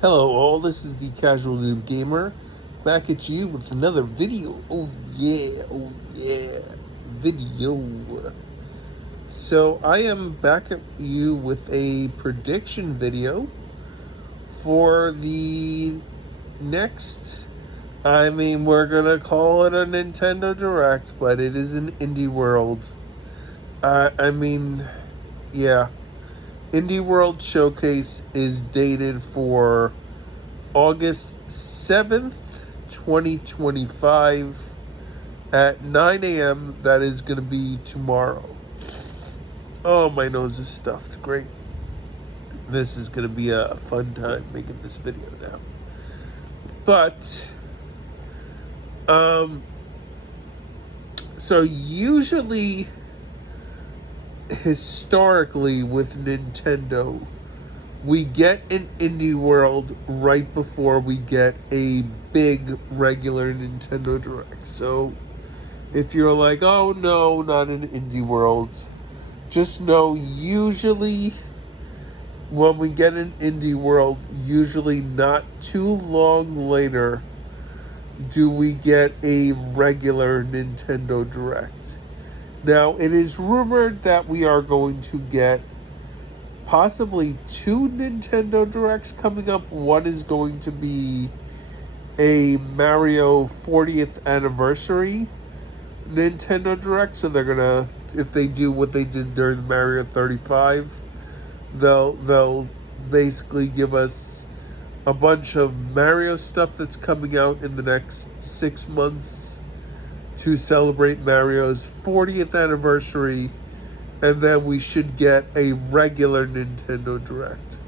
Hello all, this is the Casual Noob Gamer, back at you with another video. Oh yeah, video. So I am back at you with a prediction video for the next, we're gonna call it a Nintendo Direct, but it is an Indie World. Yeah. Indie World Showcase is dated for August 7th, 2025 at 9 a.m. That is going to be tomorrow. Oh, my nose is stuffed. Great. This is going to be a fun time making this video now. But, so usually, historically with Nintendo, we get an Indie World right before we get a big regular Nintendo Direct. So if you're like, oh no, not an Indie World, just know usually when we get an Indie World, usually not too long later do we get a regular Nintendo Direct. Now, it is rumored that we are going to get possibly two Nintendo Directs coming up. One is going to be a Mario 40th anniversary Nintendo Direct. So they're gonna, if they do what they did during the Mario 35, they'll basically give us a bunch of Mario stuff that's coming out in the next 6 months to celebrate Mario's 40th anniversary. And then we should get a regular Nintendo Direct.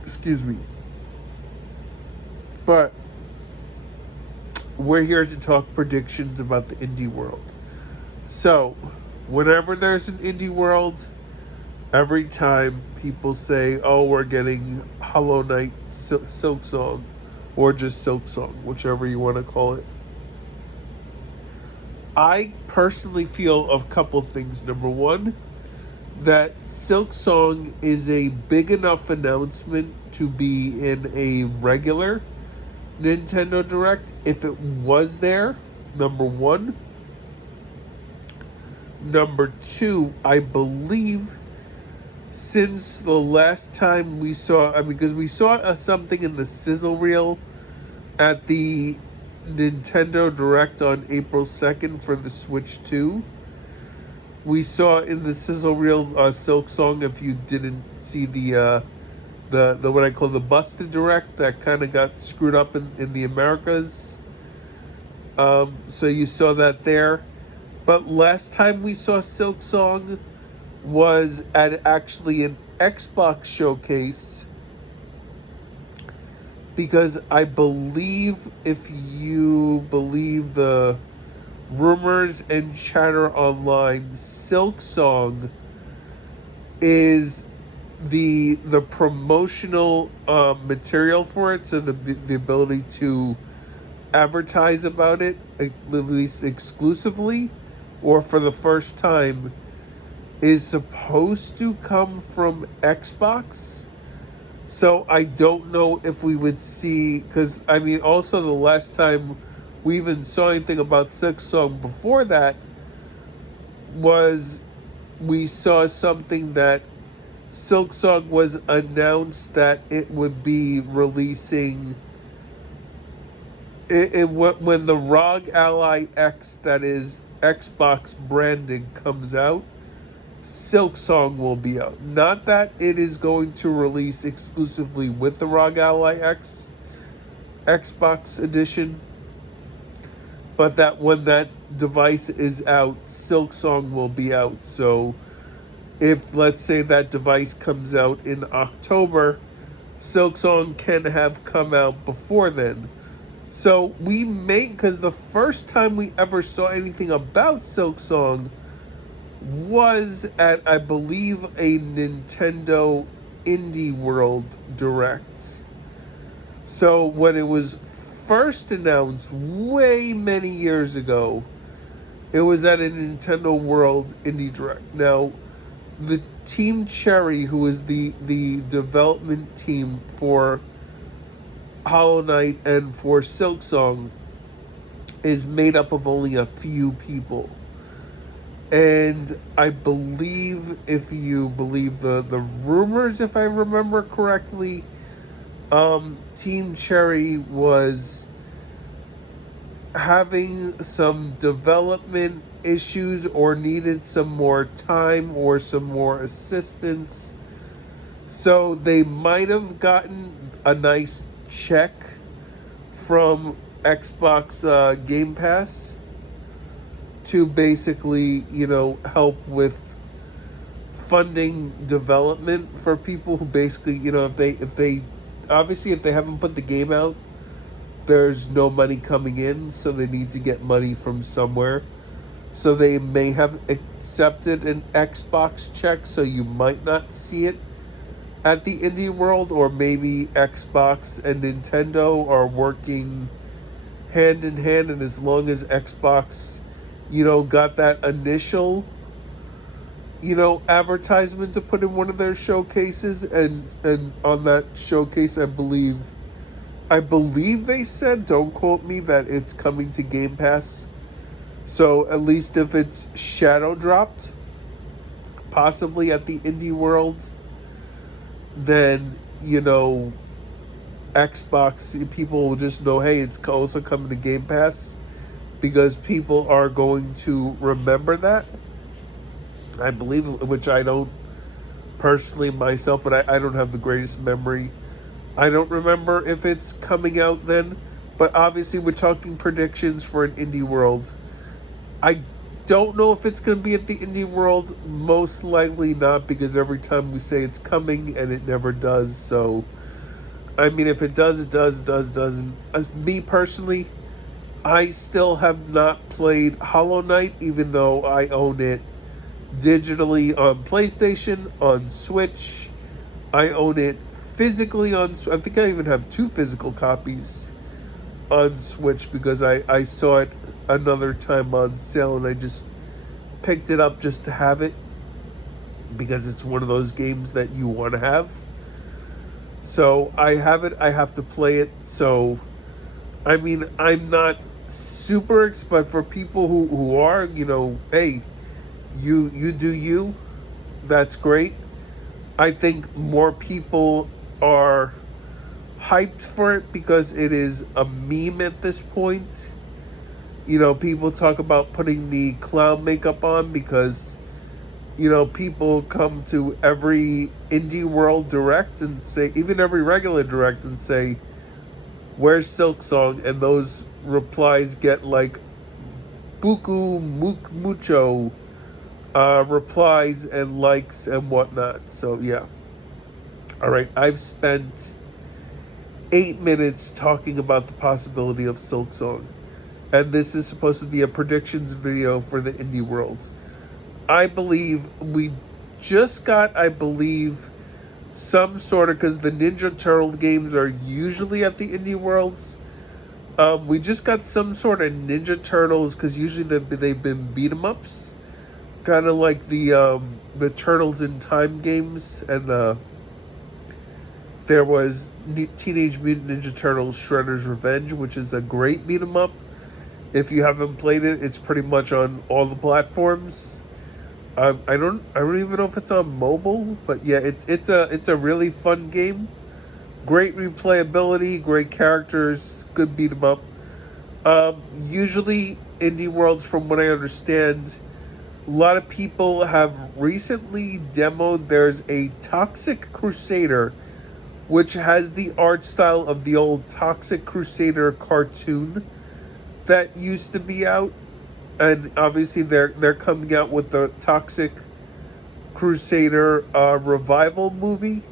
Excuse me. But we're here to talk predictions about the Indie World. So, whenever there's an Indie World, every time people say, oh, we're getting Hollow Knight Silksong, or just Silksong, whichever you want to call it. I personally feel a couple things. Number one, that Silksong is a big enough announcement to be in a regular Nintendo Direct if it was there. Number one. Number two, I believe since the last time we saw, because we saw something in the sizzle reel at the Nintendo Direct on April 2nd for the Switch 2. We saw in the sizzle reel Silksong, if you didn't see the what I call the busted Direct that kind of got screwed up in the Americas. So you saw that there. But last time we saw Silksong was at actually an Xbox showcase, because I believe, if you believe the rumors and chatter online, Silksong is the promotional material for it, so the ability to advertise about it, at least exclusively or for the first time, is supposed to come from Xbox. So I don't know if we would see, because also the last time we even saw anything about Silksong before that was we saw something that Silksong was announced that it would be releasing when the ROG Ally X, that is Xbox branding, comes out. Silksong will be out. Not that it is going to release exclusively with the ROG Ally X Xbox edition, but that when that device is out, Silksong will be out. So if, let's say, that device comes out in October, Silksong can have come out before then. So we may, because the first time we ever saw anything about Silksong was at, I believe, a Nintendo Indie World Direct. So when it was first announced way many years ago, it was at a Nintendo World Indie Direct. Now, the Team Cherry, who is the development team for Hollow Knight and for Silksong, is made up of only a few people. And I believe, if you believe the rumors, if I remember correctly, Team Cherry was having some development issues or needed some more time or some more assistance. So they might have gotten a nice check from Xbox Game Pass to basically, help with funding development for people who basically, if they obviously if they haven't put the game out, there's no money coming in, so they need to get money from somewhere. So they may have accepted an Xbox check, so you might not see it at the indie world, or maybe Xbox and Nintendo are working hand in hand, and as long as Xbox, got that initial, advertisement to put in one of their showcases, and on that showcase, I believe they said, don't quote me, that it's coming to Game Pass. So at least if it's shadow dropped, possibly at the indie world, then, Xbox people will just know, hey, it's also coming to Game Pass, because people are going to remember that. I believe, which I don't personally myself, but I don't have the greatest memory. I don't remember if it's coming out then, but obviously we're talking predictions for an indie world. I don't know if it's going to be at the indie world. Most likely not, because every time we say it's coming and it never does. So, I mean, if it does, it does, it does, it doesn't. Me personally, I still have not played Hollow Knight, even though I own it digitally on PlayStation, on Switch. I own it physically on, I think I even have 2 physical copies on Switch, because I saw it another time on sale and I just picked it up just to have it, because it's one of those games that you want to have. So I have it, I have to play it. So I mean, I'm not super, but for people who are, hey, you do you, that's great. I think more people are hyped for it because it is a meme at this point. People talk about putting the clown makeup on because, people come to every indie world direct and say, even every regular direct, and say, where's Silksong? And those replies get like buku mucho replies and likes and whatnot. So yeah. All right, I've spent 8 minutes talking about the possibility of Silksong, and this is supposed to be a predictions video for the indie world. I believe we just got, some sort of, because the Ninja Turtle games are usually at the indie worlds. We just got some sort of Ninja Turtles, because usually they've been beat 'em ups, kind of like the Turtles in Time games, and there was Teenage Mutant Ninja Turtles Shredder's Revenge, which is a great beat 'em up. If you haven't played it, it's pretty much on all the platforms. I don't even know if it's on mobile, but yeah, it's a really fun game. Great replayability, great characters, good beat 'em up. Usually indie worlds, from what I understand, a lot of people have recently demoed. There's a Toxic Crusader, which has the art style of the old Toxic Crusader cartoon that used to be out. And obviously they're coming out with the Toxic Crusader revival movie,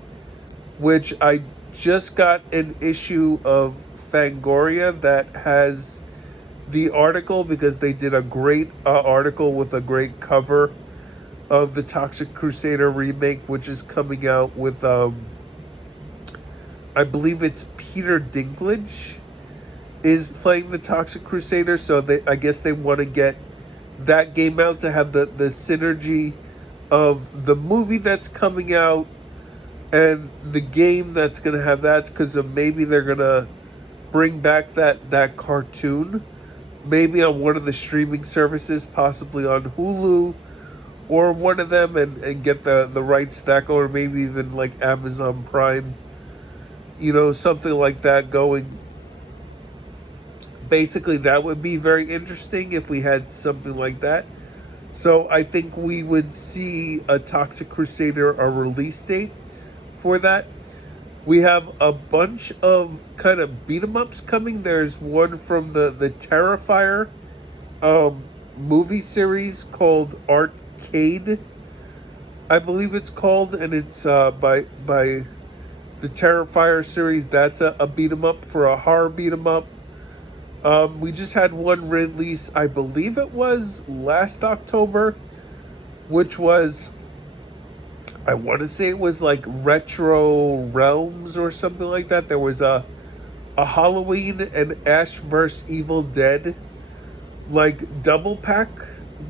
which I just got an issue of Fangoria that has the article, because they did a great article with a great cover of the Toxic Crusader remake, which is coming out with I believe it's Peter Dinklage is playing the Toxic Crusader, so I guess they want to get that game out to have the synergy of the movie that's coming out and the game that's going to have that, because maybe they're going to bring back that cartoon, maybe on one of the streaming services, possibly on Hulu or one of them, and get the rights to that going, or maybe even like Amazon Prime, something like that going. Basically, that would be very interesting if we had something like that. So I think we would see a Toxic Crusader, a release date for that. We have a bunch of kind of beat 'em ups coming. There's one from the Terrifier movie series called Arcade, I believe it's called, and it's by the Terrifier series. That's a beat 'em up for a horror beat 'em up. We just had one release, I believe it was last October, which was, I want to say it was like Retro Realms or something like that. There was a Halloween and Ash vs. Evil Dead like double pack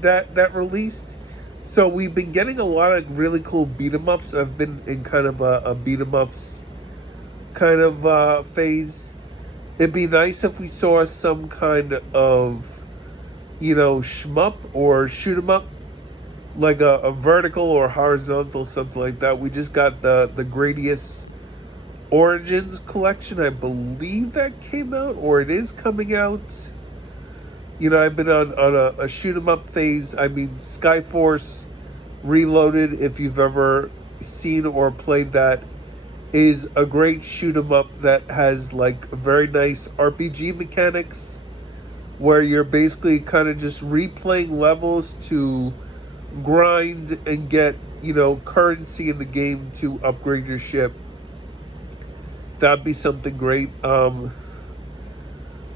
that released. So we've been getting a lot of really cool beat 'em ups. I've been in kind of a beat 'em ups kind of phase. It'd be nice if we saw some kind of, shmup or shoot 'em up, like a vertical or horizontal, something like that. We just got the Gradius Origins collection. I believe that came out, or it is coming out. I've been on a shoot 'em up phase. I mean, Skyforce Reloaded, if you've ever seen or played that, is a great shoot 'em up that has like very nice RPG mechanics, where you're basically kind of just replaying levels to grind and get, currency in the game to upgrade your ship. That'd be something great.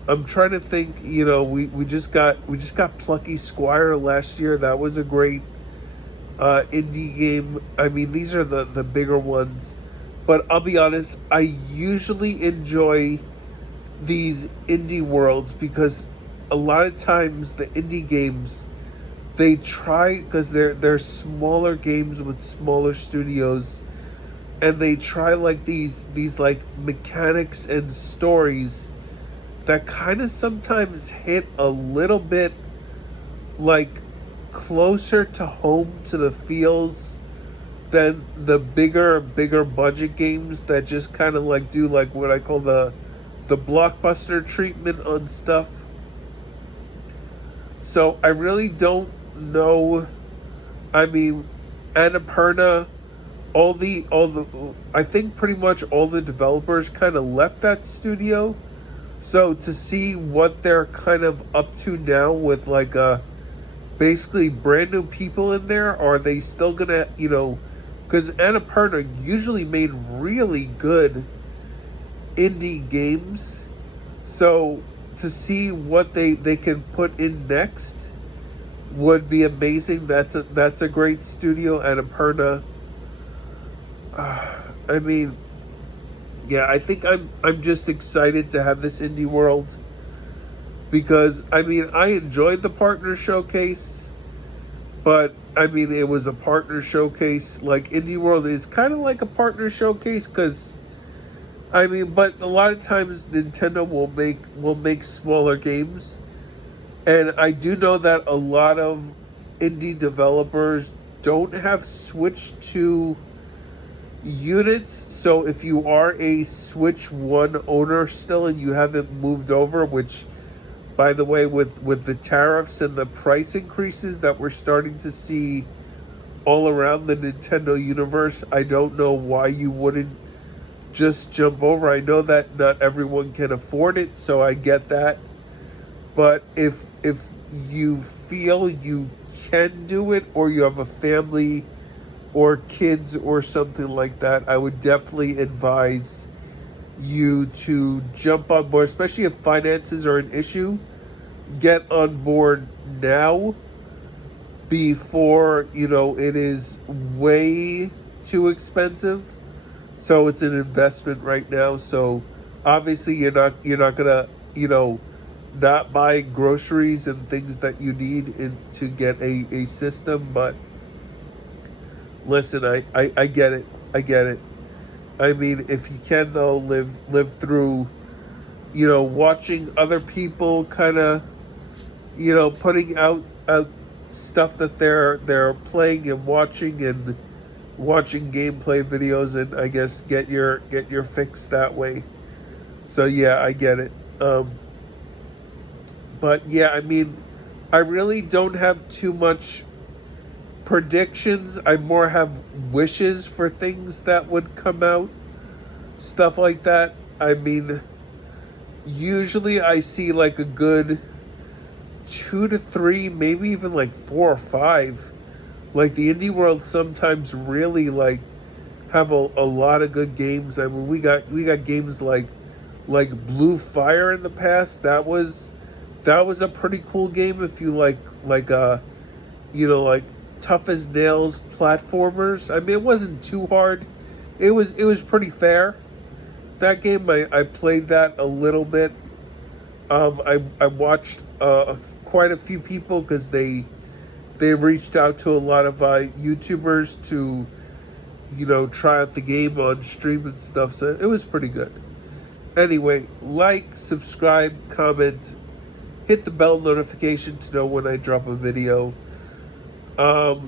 I'm trying to think, we just got Plucky Squire last year. That was a great indie game. I mean, these are the bigger ones. But I'll be honest, I usually enjoy these indie worlds because a lot of times the indie games, they try, because they're smaller games with smaller studios, and they try like these like mechanics and stories that kind of sometimes hit a little bit like closer to home to the feels than the bigger budget games that just kind of like do like what I call the blockbuster treatment on stuff. So I really don't know. I mean, Annapurna, all the I think pretty much all the developers kind of left that studio. So to see what they're kind of up to now with like basically brand new people in there, are they still gonna, because Annapurna usually made really good indie games. So to see what they can put in next would be amazing. That's a great studio, Annapurna. I mean, yeah, I think I'm just excited to have this indie world, because I mean, I enjoyed the partner showcase, but I mean, it was a partner showcase. Like, indie world is kind of like a partner showcase, because I mean, but a lot of times Nintendo will make smaller games, and I do know that a lot of indie developers don't have switched to units. So if you are a Switch 1 owner still and you haven't moved over, which, by the way, with the tariffs and the price increases that we're starting to see all around the Nintendo universe, I don't know why you wouldn't just jump over. I know that not everyone can afford it, so I get that. But if you feel you can do it, or you have a family or kids or something like that, I would definitely advise you to jump on board, especially if finances are an issue. Get on board now before, it is way too expensive. So it's an investment right now. So obviously you're not gonna, not buy groceries and things that you need to get a system, but Listen, I get it. I get it. I mean, if you can though, live through, watching other people kind of, putting out stuff that they're playing and watching gameplay videos, and I guess get your fix that way. So yeah, I get it. But yeah, I mean, I really don't have too much predictions. I more have wishes for things that would come out, stuff like that. I mean, usually I see like a good 2 to 3, maybe even like 4 or 5. Like the indie world sometimes really like have a lot of good games. I mean, we got games like Blue Fire in the past. That was a pretty cool game if you like tough as nails platformers. I mean, it wasn't too hard. It was pretty fair. That game, I played that a little bit. I watched quite a few people because they reached out to a lot of YouTubers to try out the game on stream and stuff. So it was pretty good. Anyway, like, subscribe, comment, hit the bell notification to know when I drop a video. I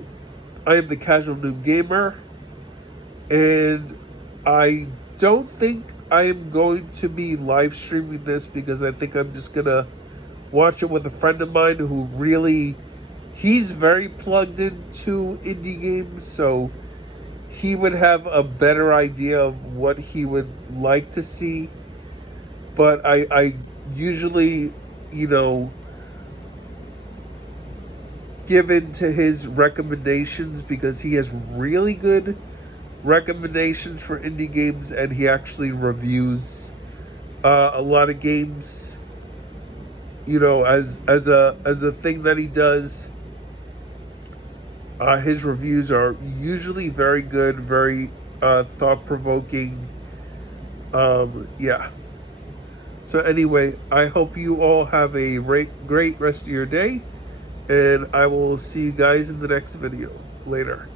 am the Casual Noob Gamer, and I don't think I am going to be live streaming this because I think I'm just gonna watch it with a friend of mine who really, he's very plugged into indie games, so he would have a better idea of what he would like to see. But I usually, give in to his recommendations because he has really good recommendations for indie games, and he actually reviews a lot of games, as a thing that he does. His reviews are usually very good, very thought-provoking. Yeah. So anyway, I hope you all have a great rest of your day, and I will see you guys in the next video. Later.